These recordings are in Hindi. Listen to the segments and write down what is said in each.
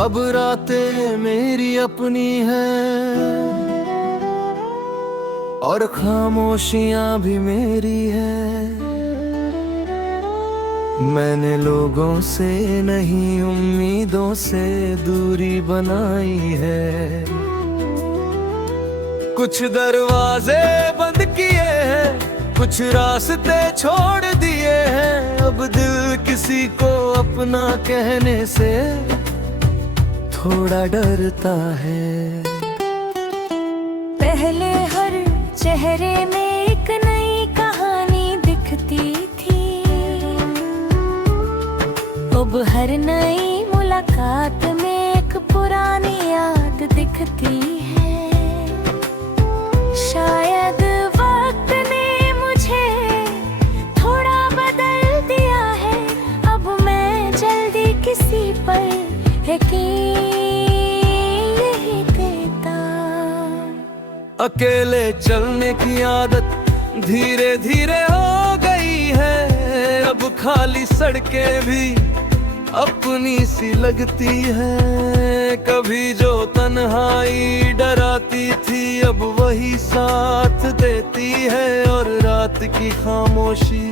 अब रातें मेरी अपनी हैं और खामोशियां भी मेरी हैं। मैंने लोगों से नहीं उम्मीदों से दूरी बनाई है। कुछ दरवाजे बंद किए हैं, कुछ रास्ते छोड़ दिए हैं। अब दिल किसी को अपना कहने से थोड़ा डरता है। पहले हर चेहरे में एक नई कहानी दिखती थी, अब हर नई मुलाकात में एक पुरानी याद दिखती है। शायद वक्त ने मुझे थोड़ा बदल दिया है, अब मैं जल्दी किसी पर यकीन नहीं करता। अकेले चलने की आदत धीरे धीरे हो गई है। अब खाली सड़कें भी अपनी सी लगती है। कभी जो तन्हाई डराती थी अब वही साथ देती है। और रात की खामोशी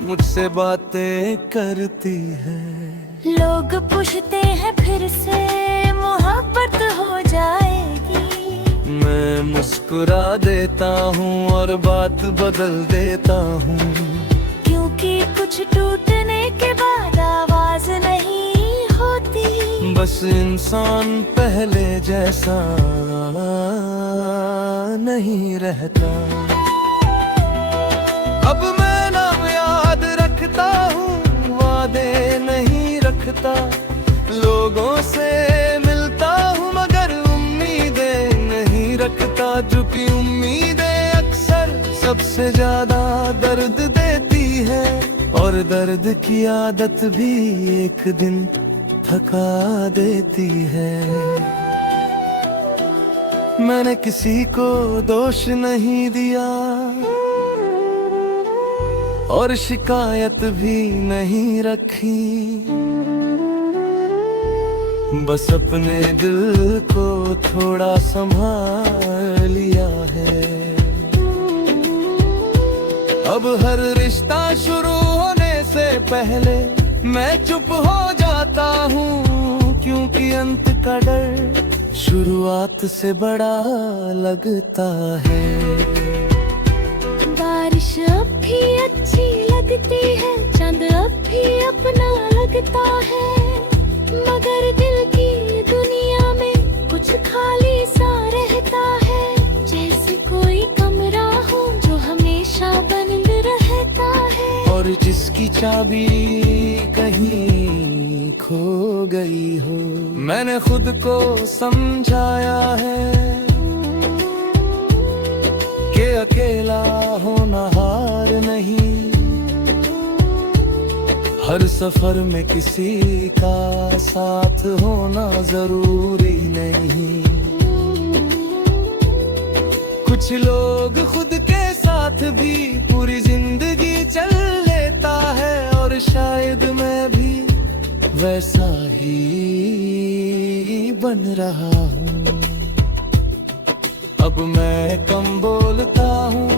मुझसे बातें करती है। लोग पूछते हैं फिर से मोहब्बत हो जाएगी। मैं मुस्कुरा देता हूँ और बात बदल देता हूँ, क्योंकि कुछ टूटने के बाद आवाज नहीं होती। बस इंसान पहले जैसा नहीं रहता। अब मैं नाम याद रखता हूँ, वादे नहीं रखता। लोगों से मिलता हूँ मगर उम्मीदें नहीं रखता। क्योंकि उम्मीदें अक्सर सबसे ज्यादा दर्द देती है। और दर्द की आदत भी एक दिन थका देती है। मैंने किसी को दोष नहीं दिया और शिकायत भी नहीं रखी। बस अपने दिल को थोड़ा संभाल लिया है। अब हर रिश्ता शुरू होने से पहले मैं चुप हो जाता हूँ, क्योंकि अंत का डर शुरुआत से बड़ा लगता है। बारिश अब भी अच्छी लगती है, चांद अब भी अपना लगता है। मगर दिल की दुनिया में कुछ खाली सा रहता है। जैसे कोई कमरा हो जो हमेशा बंद रहता है, और जिसकी चाबी कहीं खो गई हो। मैंने खुद को समझाया है कि अकेला होना हार नहीं। हर सफर में किसी का साथ होना जरूरी नहीं। कुछ लोग खुद के साथ भी पूरी जिंदगी चल लेता है। और शायद मैं भी वैसा ही बन रहा हूँ। अब मैं कम बोलता हूँ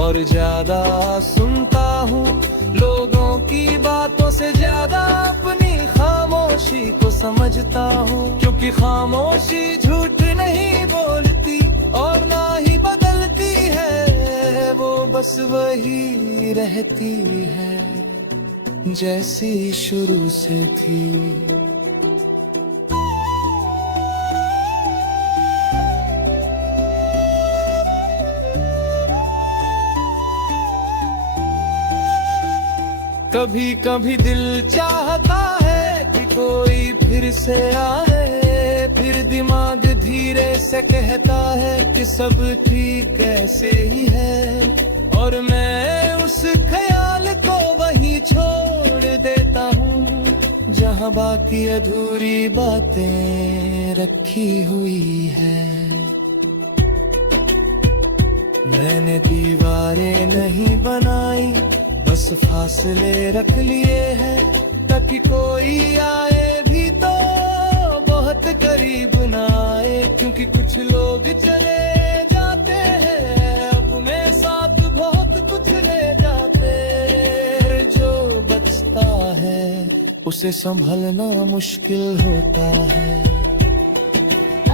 और ज्यादा सुनता हूँ। लोगों की बातों से ज्यादा अपनी खामोशी को समझता हूँ। क्योंकि खामोशी झूठ नहीं बोलती और ना ही बदलती है। वो बस वही रहती है जैसी शुरू से थी। कभी कभी दिल चाहता है कि कोई फिर से आए। फिर दिमाग धीरे से कहता है कि सब ठीक ऐसे ही है। और मैं उस ख्याल को वहीं छोड़ देता हूँ जहाँ बाकी अधूरी बातें रखी हुई है। मैंने दीवारें नहीं बनाई, बस फासले रख लिए हैं ताकि कोई आए भी तो बहुत करीब ना आए, क्योंकि कुछ लोग चले जाते हैं अपने साथ बहुत कुछ ले जाते। जो बचता है उसे संभलना मुश्किल होता है।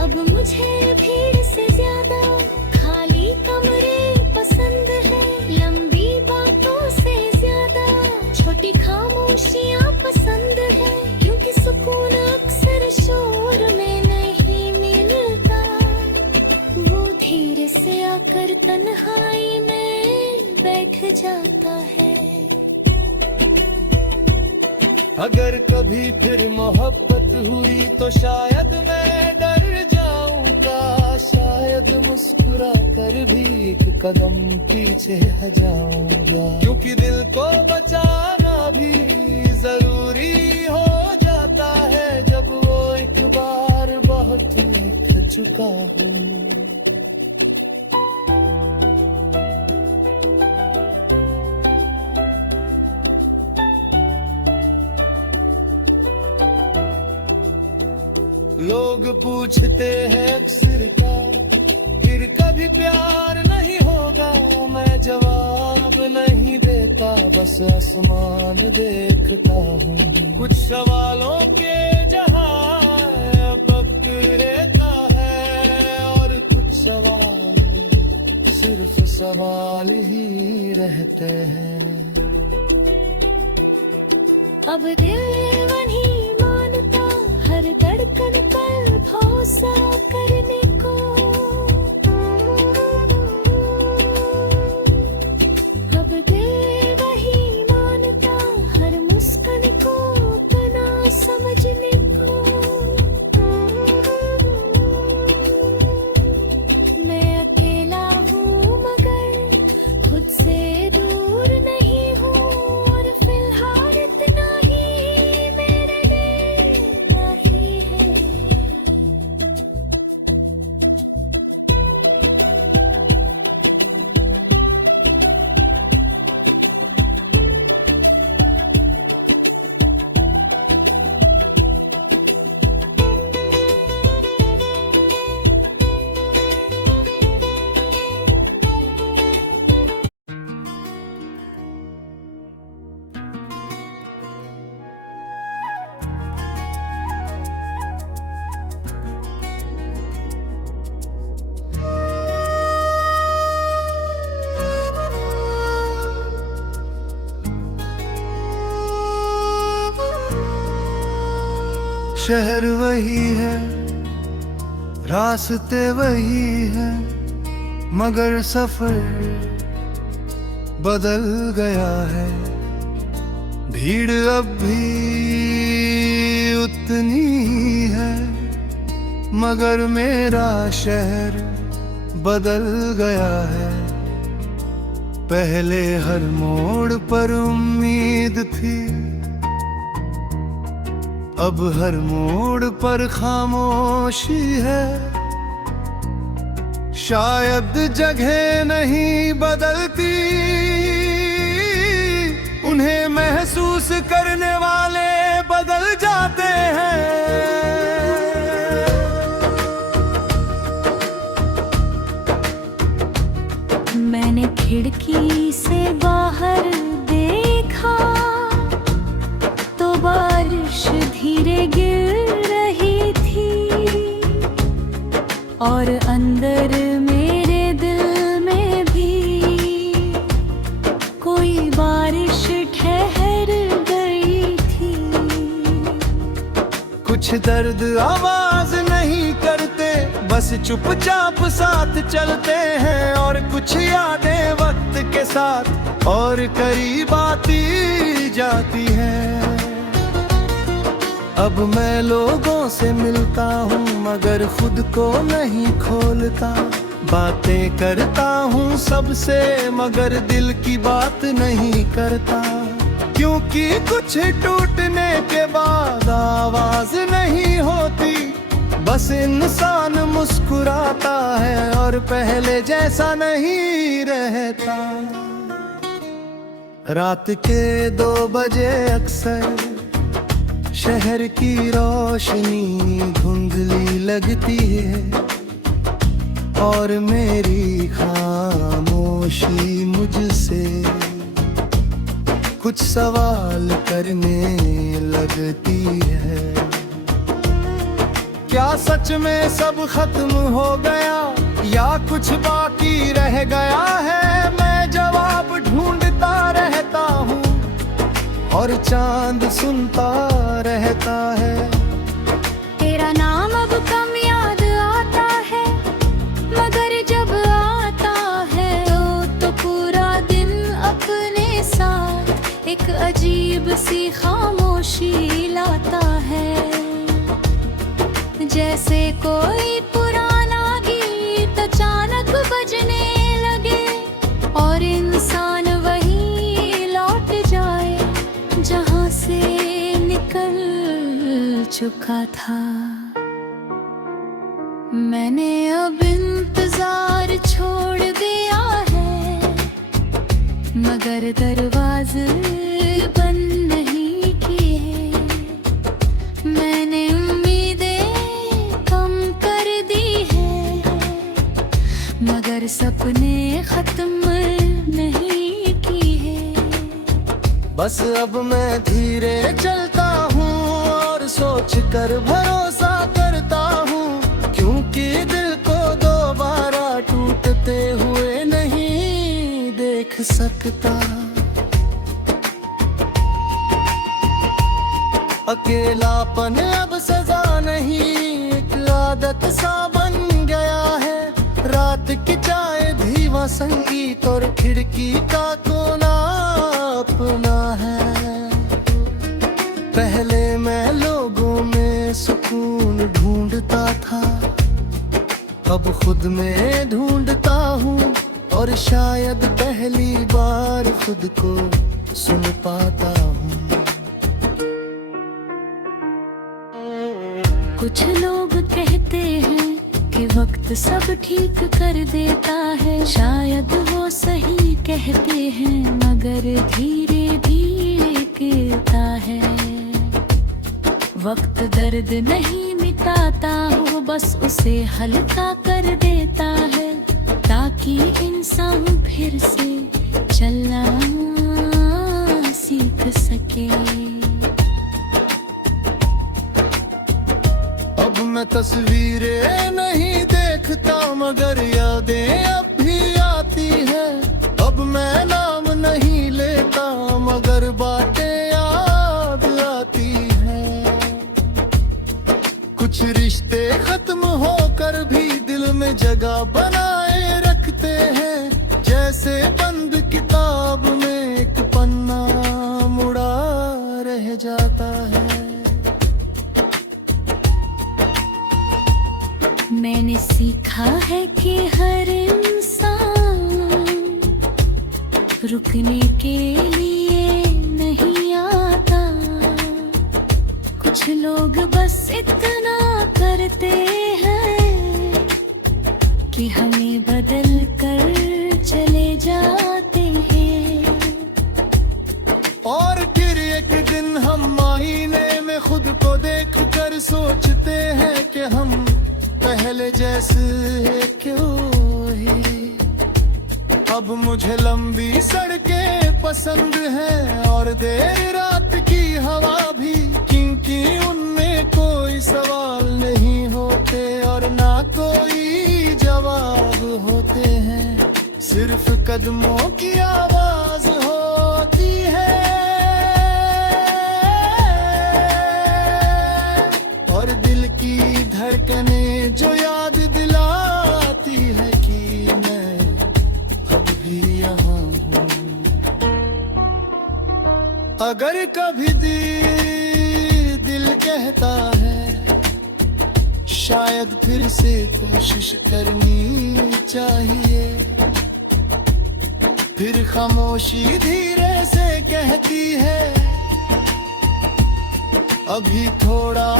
अब मुझे भीड़ से ज्यादा खाली कमरे पसंद है, लंबी बातों से ज्यादा छोटी खामोशियां पसंद है, क्योंकि सुकून अक्सर शोर में नहीं मिलता, वो धीरे से आकर तन्हाई में बैठ जाता है। अगर कभी फिर मोहब्बत हुई तो शायद मैं डर जाऊंगा, शायद मुस्कुरा कर भी एक कदम पीछे जाऊंगा, क्योंकि दिल को बचाना भी जरूरी हो जाता है जब वो एक बार बहुत थक चुका हूँ। लोग पूछते हैं अक्सर क्या फिर कभी प्यार नहीं होगा, मैं जवाब नहीं देता, बस आसमान देखता हूँ। कुछ सवालों के जहां वक्त रहता है और कुछ सवाल सिर्फ सवाल ही रहते हैं। अब दिल नहीं मानता हर धड़कन पर भरोसा करने को, अब दिल वही मानता हर मुस्कान को अपना समझने को। मैं अकेला हूँ मगर खुद से दूर नहीं हूँ, और फिलहाल इतना ही मेरे लिए नहीं है। शहर वही है, रास्ते वही हैं, मगर सफर बदल गया है। भीड़ अब भी उतनी ही है, मगर मेरा शहर बदल गया है। पहले हर मोड़ पर उम्मीद थी, अब हर मोड़ पर खामोशी है। शायद जगह नहीं बदलती, उन्हें महसूस करने वाले बदल जाते हैं। मैंने खिड़की से बाहर देखा तो बारिश धीरे गिर रही थी, और अंदर मेरे दिल में भी कोई बारिश ठहर गई थी। कुछ दर्द आवाज नहीं करते, बस चुपचाप साथ चलते हैं, और कुछ यादें वक्त के साथ और करीब आती जाती हैं। अब मैं लोगों से मिलता हूँ मगर खुद को नहीं खोलता, बातें करता हूँ सबसे मगर दिल की बात नहीं करता, क्योंकि कुछ टूटने के बाद आवाज नहीं होती, बस इंसान मुस्कुराता है और पहले जैसा नहीं रहता। रात के 2 बजे अक्सर शहर की रोशनी धुंधली लगती है और मेरी खामोशी मुझसे कुछ सवाल करने लगती है। क्या सच में सब खत्म हो गया या कुछ बाकी रह गया है? मैं जवाब ढूंढता रहता हूँ और चांद सुनता रहता है। तेरा नाम अब कम याद आता है, मगर जब आता है तो पूरा दिन अपने साथ एक अजीब सी खामोशी लाता है। जैसे कोई पुराना गीत अचानक बजने लगे और इंसान वहीं लौट जाए जहां से निकल चुका था। मैंने अब इंतजार छोड़ दिया है, मगर दरवाजे बंद नहीं किए। मैंने उम्मीदें कम कर दी है, मगर सपने खत्म नहीं किए। बस अब मैं धीरे चलता हूँ और सोच कर भरोसा करता हूँ, क्योंकि दिल को दोबारा टूटते हुए नहीं देख सकता। अकेलापन अब सजा नहीं, एक आदत सा बन गया है। रात की चाय, धीमा संगीत और खिड़की का कोना अपना है। पहले मैं लोगों में सुकून ढूंढता था, अब खुद में ढूंढता हूँ और शायद पहली बार खुद को सुन पाता हूँ। कुछ लोग कहते हैं कि वक्त सब ठीक कर देता है। शायद वो सही कहते हैं, मगर धीरे धीरे गिरता है। वक्त दर्द नहीं मिटाता हो, बस उसे हल्का कर देता है, ताकि इंसान फिर से चलना सीख सके। मैं तस्वीरें नहीं देखता, मगर यादें अब भी आती है। अब मैं नाम नहीं लेता, मगर बातें याद आती हैं। कुछ रिश्ते खत्म होकर भी दिल में जगह बनाए रखते हैं। जैसे बंद किताब में एक पन्ना मुड़ा रह जाता है। मैंने सीखा है कि हर इंसान रुकने के लिए नहीं आता। कुछ लोग बस इतना करते हैं कि हमें बदल कर चले जाते हैं। और फिर एक दिन हम आईने में खुद को देख कर सोचते हैं कि हम पहले जैसे क्यों ही। अब मुझे लंबी सड़कें पसंद हैं और देर रात की हवा भी, क्योंकि उनमें कोई सवाल नहीं होते और ना कोई जवाब होते हैं। सिर्फ कदमों की आवाज होती है और दिल की धड़कने जो याद दिलाती है कि मैं अब भी यहाँ हूँ। अगर कभी दिल कहता है शायद फिर से कोशिश करनी चाहिए, फिर खामोशी धीरे से कहती है अभी थोड़ा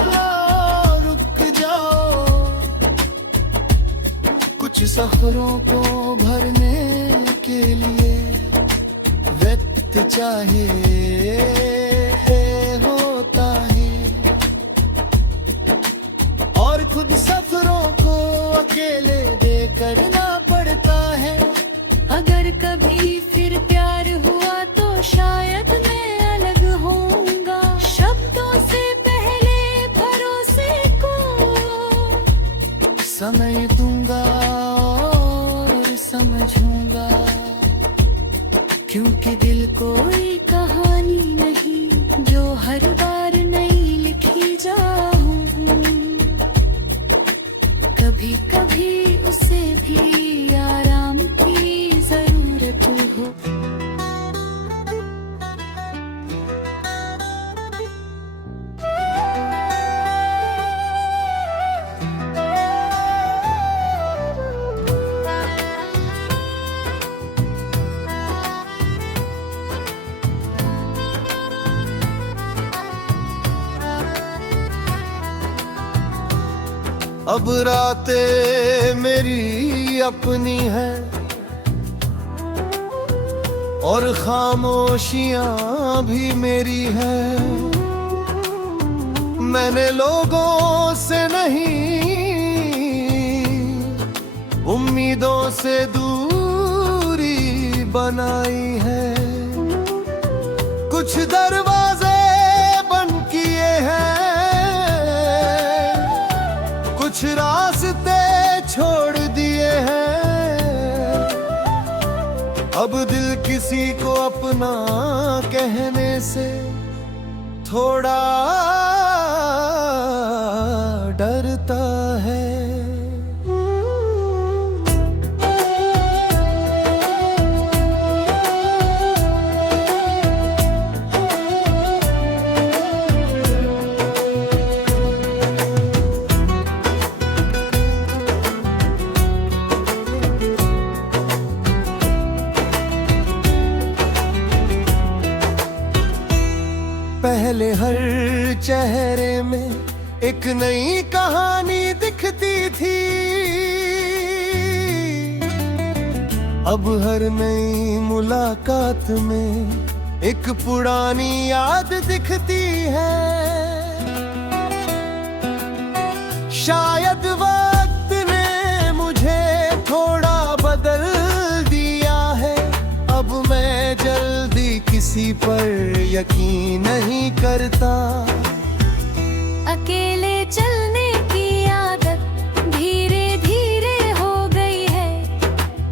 रुक जाओ। कुछ सफरों को भरने के लिए वक्त चाहिए होता है। कभी फिर प्यार हुआ तो शायद मैं अलग होऊंगा। शब्दों से पहले भरोसे को समय दूंगा और समझूंगा, क्योंकि दिल कोई कहानी नहीं जो हर बार नई लिखी जाऊं। कभी कभी उसे भी आराम की जरूरत हो। अब रातें मेरी अपनी है और खामोशियां भी मेरी है। मैंने लोगों से नहीं, उम्मीदों से दूरी बनाई है। कुछ दरवाजे बंद किए हैं, कुछ रास्ते छोड़ दिए हैं। अब दिल किसी को अपना कहने से थोड़ा डरता है। पहले हर चेहरे में एक नई कहानी दिखती थी, अब हर नई मुलाकात में एक पुरानी याद दिखती है। शायद वक्त ने मुझे थोड़ा बदल दिया है। अब मैं जल्दी किसी पर यकीन नहीं करता। अकेले चलने की आदत धीरे धीरे हो गई है।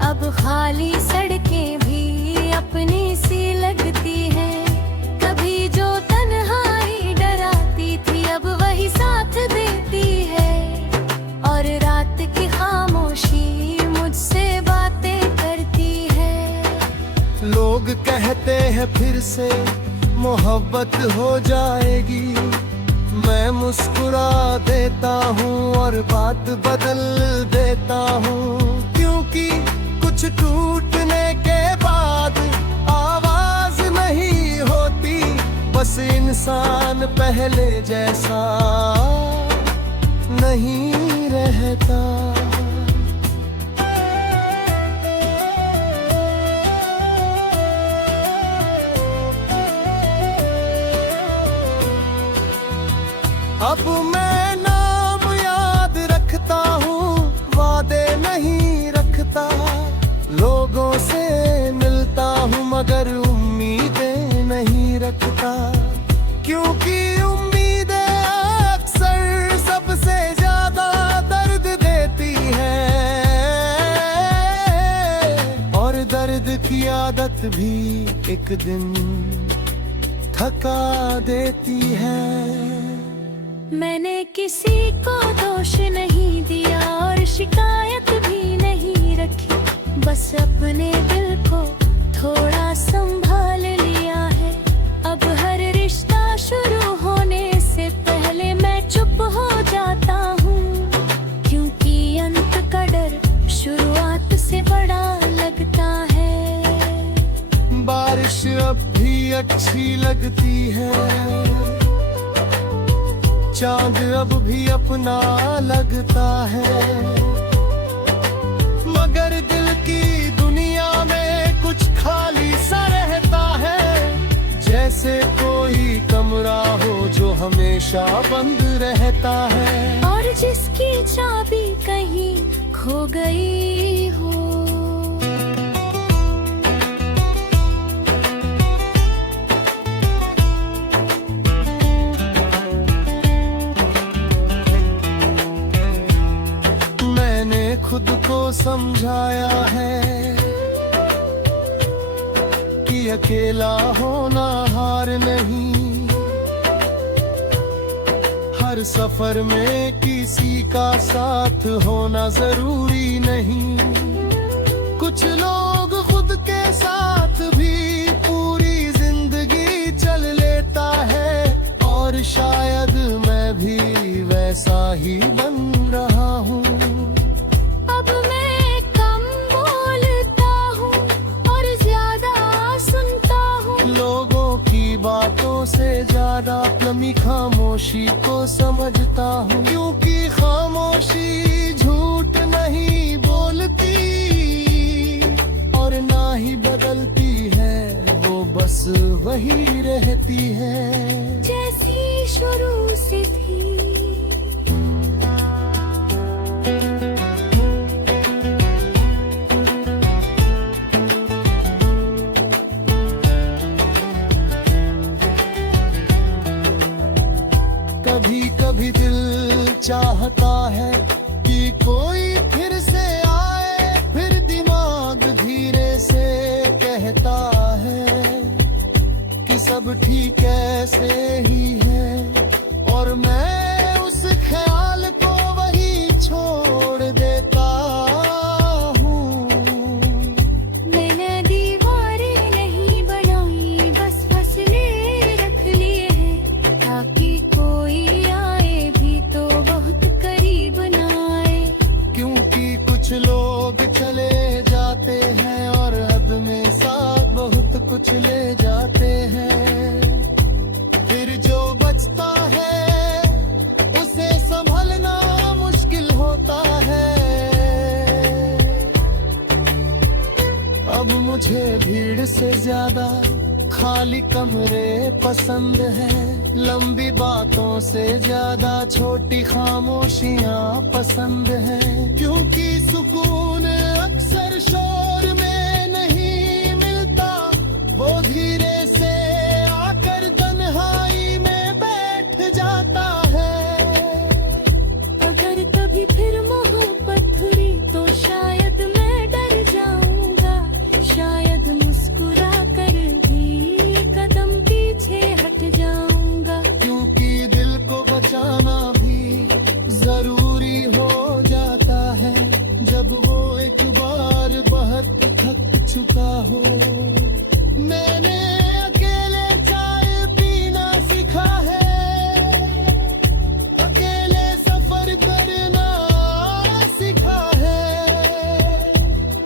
अब खाली सड़कें भी अपनी सी लगती है। कभी जो तन्हाई डराती थी अब वही साथ देती है। और रात की खामोशी मुझसे बातें करती है। लोग कहते हैं फिर से मोहब्बत हो जाएगी। मैं मुस्कुरा देता हूँ और बात बदल देता हूँ, क्योंकि कुछ टूटने के बाद आवाज नहीं होती। बस इंसान पहले जैसा नहीं रहता। अब मैं नाम याद रखता हूँ, वादे नहीं रखता। लोगों से मिलता हूँ मगर उम्मीदें नहीं रखता। क्योंकि उम्मीदें अक्सर सबसे ज्यादा दर्द देती है। और दर्द की आदत भी एक दिन थका देती है। मैंने किसी को दोष नहीं दिया और शिकायत भी नहीं रखी। बस अपने दिल को थोड़ा संभाल लिया है। अब हर रिश्ता शुरू होने से पहले मैं चुप हो जाता हूँ, क्योंकि अंत का डर शुरुआत से बड़ा लगता है। बारिश अब भी अच्छी लगती है, चांद अब भी अपना लगता है। मगर दिल की दुनिया में कुछ खाली सा रहता है। जैसे कोई कमरा हो जो हमेशा बंद रहता है। और जिसकी चाबी कहीं खो गई हो। कि अकेला होना हार नहीं। हर सफर में किसी का साथ होना जरूरी नहीं। कुछ लोग खुद के साथ भी पूरी जिंदगी चल लेता है, और शायद मैं भी वैसा ही बन रहा हूँ। अब मैं कम बोलता हूँ और ज्यादा सुनता हूँ। लोगों की बातों से ज्यादा अपनी खामोशी को समझता हूँ, क्योंकि खामोशी झूठ नहीं बोलती और ना ही बदलती है, वो बस वही रहती है जैसी शुरू से थी। कभी कभी दिल चाहता है कि कोई फिर से आए, फिर दिमाग धीरे से कहता है कि सब ठीक ऐसे ही है, और मैं उस ख्याल को वही छोड़ देता हूँ। मैंने दीवारें नहीं बनाई, बस फसलें रख लिए हैं, ताकि कोई आए भी तो बहुत करीब ना आए। क्योंकि कुछ लोग चले जाते हैं और हद में साथ बहुत कुछ ले जाते हैं। फिर जो बचता है उसे संभलना मुश्किल होता है। अब मुझे भीड़ से ज्यादा खाली कमरे पसंद है। लंबी बातों से ज्यादा छोटी खामोशियां पसंद है, क्योंकि सुकून अक्सर शोर में नहीं मिलता, वो धीरे से आकर तन्हाई में बैठ जाता है। अगर कभी फिर मोहब्बत हुई तो शायद मैं डर जाऊंगा, शायद मुस्कुरा कर भी कदम पीछे हट जाऊंगा। क्योंकि दिल को बचाना भी जरूरी हो जाता है, जब वो एक बार बहुत थक चुका हो। मैंने अकेले चाय पीना सीखा है, अकेले सफर करना सीखा है,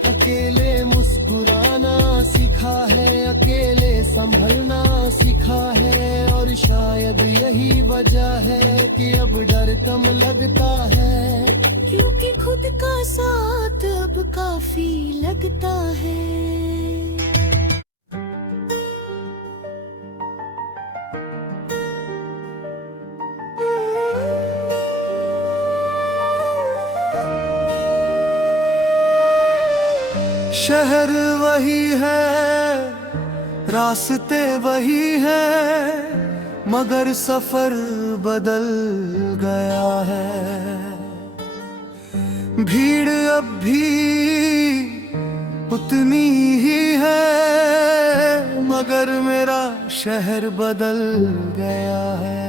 अकेले मुस्कुराना सीखा है, अकेले संभलना सीखा है, और शायद यही वजह है कि अब डर कम लगता है, क्योंकि खुद का साथ अब काफी लगता है। शहर वही है, रास्ते वही है, मगर सफर बदल गया है। भीड़ अब भी उतनी ही है, मगर मेरा शहर बदल गया है।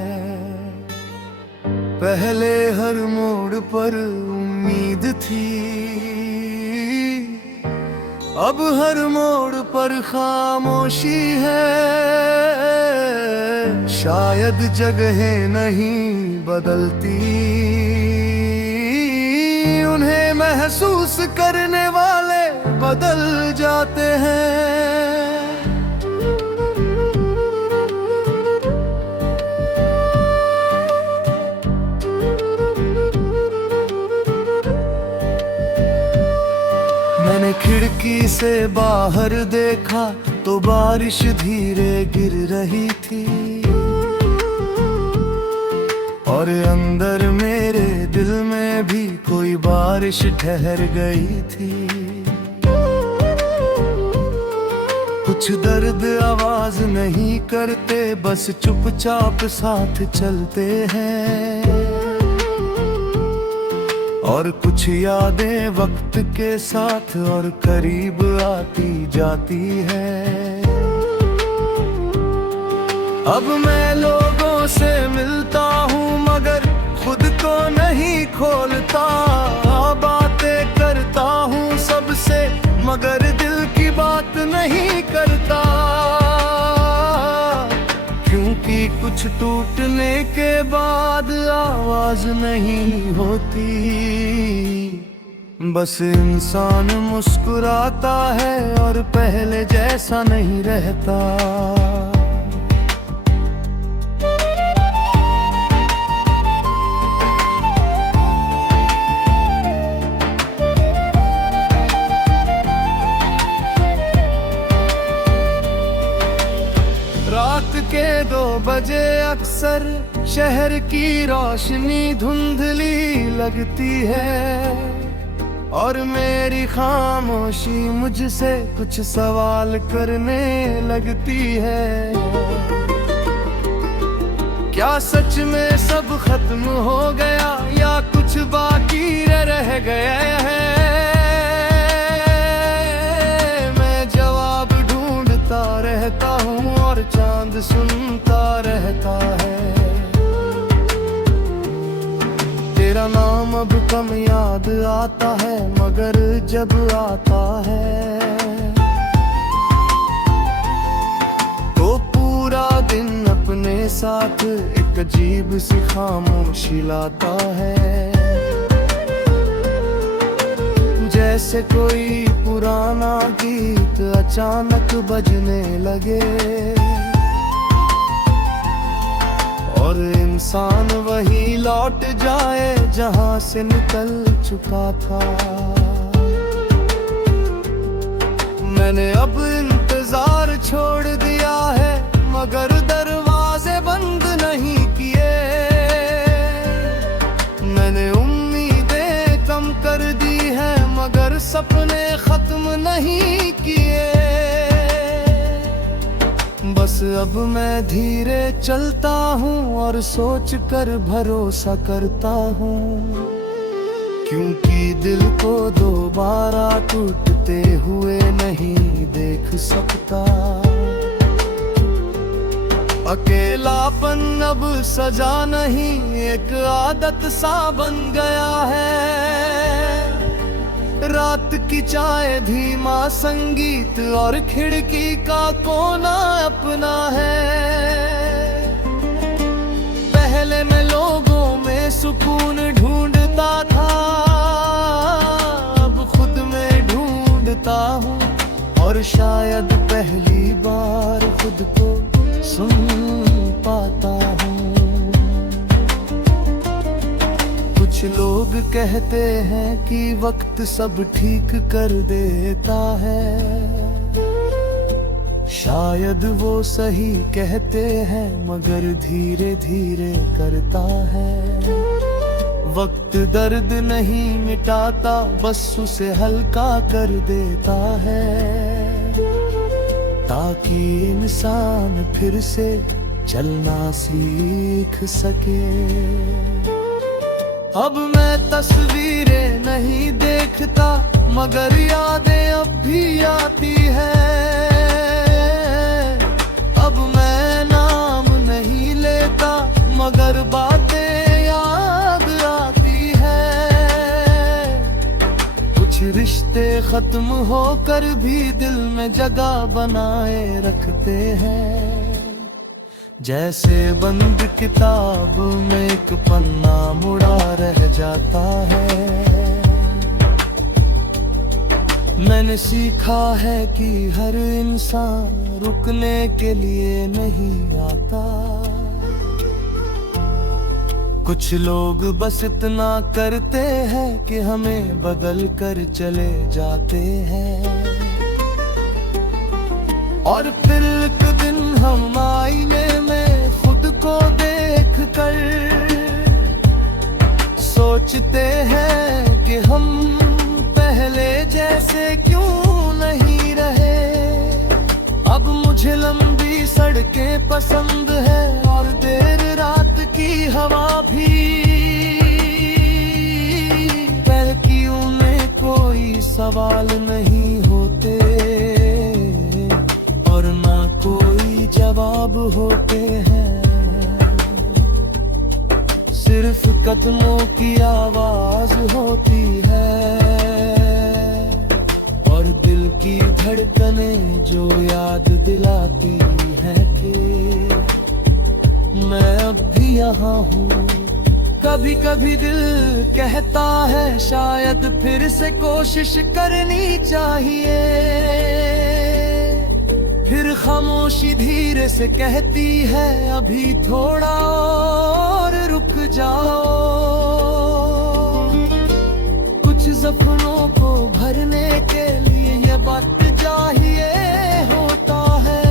पहले हर मोड़ पर उम्मीद थी, अब हर मोड़ पर खामोशी है। शायद जगहें नहीं बदलती, उन्हें महसूस करने वाले बदल जाते हैं। मैंने खिड़की से बाहर देखा तो बारिश धीरे गिर रही थी, और अंदर मेरे दिल में भी कोई बारिश ठहर गई थी। कुछ दर्द आवाज नहीं करते, बस चुपचाप साथ चलते हैं, और कुछ यादें वक्त के साथ और करीब आती जाती है। अब मैं लोगों से मिलता हूँ मगर खुद को नहीं खोलता, बातें करता हूँ सबसे मगर दिल की बात नहीं करता, क्योंकि कुछ टूटने के बाद आवाज नहीं होती, बस इंसान मुस्कुराता है और पहले जैसा नहीं रहता। रात के 2 बजे अक्सर शहर की रोशनी धुंधली लगती है और मेरी खामोशी मुझसे कुछ सवाल करने लगती है। क्या सच में सब खत्म हो गया या कुछ बाकी रह गया है? मैं जवाब ढूंढता रहता हूँ और चांद सुनता रहता है। तेरा नाम अब कम याद आता है मगर जब आता है तो पूरा दिन अपने साथ एक अजीब सी खामोशी लाता है। जैसे कोई पुराना गीत अचानक बजने लगे और इंसान वही लौट जाए जहां से निकल चुका था। मैंने अब इंतजार छोड़ दिया है मगर दरवाजे बंद नहीं किए। मैंने उम्मीदें कम कर दी है मगर सपने खत्म नहीं किए। बस अब मैं धीरे चलता हूँ और सोच कर भरोसा करता हूँ, क्योंकि दिल को दोबारा टूटते हुए नहीं देख सकता। अकेलापन अब सजा नहीं एक आदत सा बन गया है। रात की चाय धीमा संगीत और खिड़की का कोना अपना है। पहले मैं लोगों में सुकून ढूंढता था, अब खुद में ढूंढता हूँ और शायद पहली बार खुद को सुन पाता हूँ। कुछ लोग कहते हैं कि वक्त सब ठीक कर देता है, शायद वो सही कहते हैं मगर धीरे धीरे करता है। वक्त दर्द नहीं मिटाता बस उसे हल्का कर देता है, ताकि इंसान फिर से चलना सीख सके। अब मैं तस्वीरें नहीं देखता मगर यादें अब भी आती है। अब मैं नाम नहीं लेता मगर बातें याद आती है। कुछ रिश्ते खत्म होकर भी दिल में जगह बनाए रखते हैं, जैसे बंद किताब में एक पन्ना मुड़ा रह जाता है। मैंने सीखा है कि हर इंसान रुकने के लिए नहीं आता। कुछ लोग बस इतना करते हैं कि हमें बदल कर चले जाते हैं और फिर एक दिन हम आईने में खुद को देख कर सोचते हैं कि हम पहले जैसे क्यों नहीं रहे। अब मुझे लंबी सड़कें पसंद है और देर रात की हवा भी। बहकियों में कोई सवाल नहीं होते और ना कोई जवाब ख्वाब होते हैं, सिर्फ कदमों की आवाज होती है, और दिल की धड़कनें जो याद दिलाती है कि मैं अब भी यहाँ हूँ। कभी कभी दिल कहता है शायद फिर से कोशिश करनी चाहिए, फिर खामोशी धीरे से कहती है अभी थोड़ा और रुक जाओ। कुछ जख्मों को भरने के लिए ये वक्त चाहिए होता है,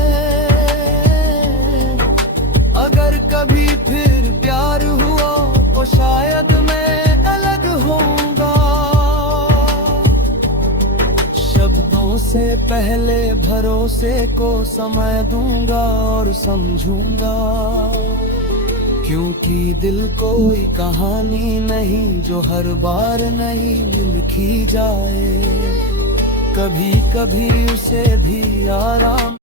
अगर कभी फिर प्यार हुआ तो शायद मैं अलग होऊंगा। शब्दों से पहले भरोसे को समय दूंगा और समझूंगा, क्योंकि दिल कोई कहानी नहीं जो हर बार नहीं लिखी जाए, कभी कभी उसे भी आराम